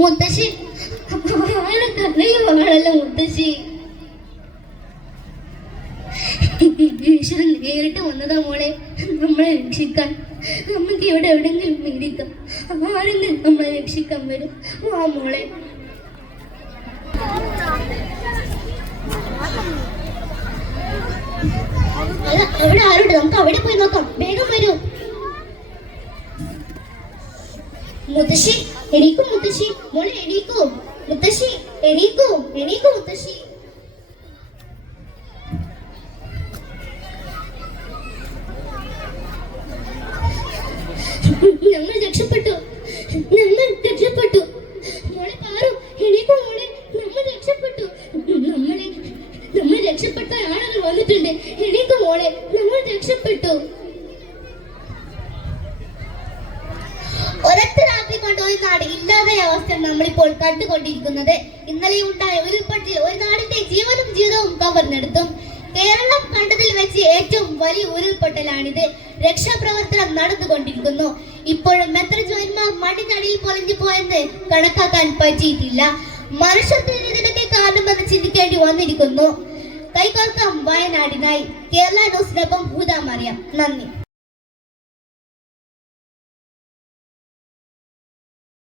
മുത്തശ്ശി കരയുവാണല്ലോ മുത്തശ്ശി. ഈശ്വരൻ നേരിട്ട് വന്നതാ മോളെ നമ്മളെ രക്ഷിക്കാൻ. നമുക്ക് ഇവിടെ എവിടെങ്കിലും മേടിക്കാം, ആരെങ്കിലും നമ്മളെ രക്ഷിക്കാൻ വരും. വാ മോളെ. അവിടെ ആരോട്, നമുക്ക് അവിടെ പോയി നോക്കാം. വേഗം വരൂ മുത്തശ്ശി. എണീക്കൂ മുത്തശ്ശി, മോളെ എണീക്കൂ മുത്തശ്ശി, എണീക്കൂ എണീക്കൂ മുത്തശ്ശി. ഞങ്ങൾ രക്ഷപ്പെട്ടു, ഞങ്ങൾ രക്ഷപ്പെട്ടു. മോളെ പാറു, എണീക്കൂ മോളെ, നമ്മൾ രക്ഷപ്പെട്ടു. നമ്മൾ രക്ഷപ്പെട്ട ആളുകൾ വന്നിട്ടുണ്ട്. എണീക്കൂ മോളെ, നമ്മൾ രക്ഷപ്പെട്ടു. ഒരൊറ്റ രാത്രി കൊണ്ട് ഒരു നാട് ഇല്ലാതായ അവസ്ഥ നമ്മളിപ്പോൾ കണ്ടുകൊണ്ടിരിക്കുന്നത്. ഇന്നലെ ഉണ്ടായ ഉരുൾപൊട്ടൽ ഒരു നാടിന്റെ ജീവനും ജീവിതവും കവർന്നെടുത്തും. കേരളം കണ്ടതിൽ വെച്ച് ഏറ്റവും വലിയ ഉരുൾപൊട്ടലാണിത്. രക്ഷാപ്രവർത്തനം നടന്നുകൊണ്ടിരിക്കുന്നു. ഇപ്പോഴും എത്ര ജോലിമാർ മണ്ണിനടിയിൽ പൊലിഞ്ഞു പോയെന്ന് കണക്കാക്കാൻ പറ്റിയിട്ടില്ല. മനുഷ്യത്തിന് ഇതിനൊക്കെ കാരണമെന്ന് ചിന്തിക്കേണ്ടി വന്നിരിക്കുന്നു. കൈകോർക്കാം വയനാടിനായി. കേരള ന്യൂസിനൊപ്പം ഹുദ മറിയം. നന്ദി.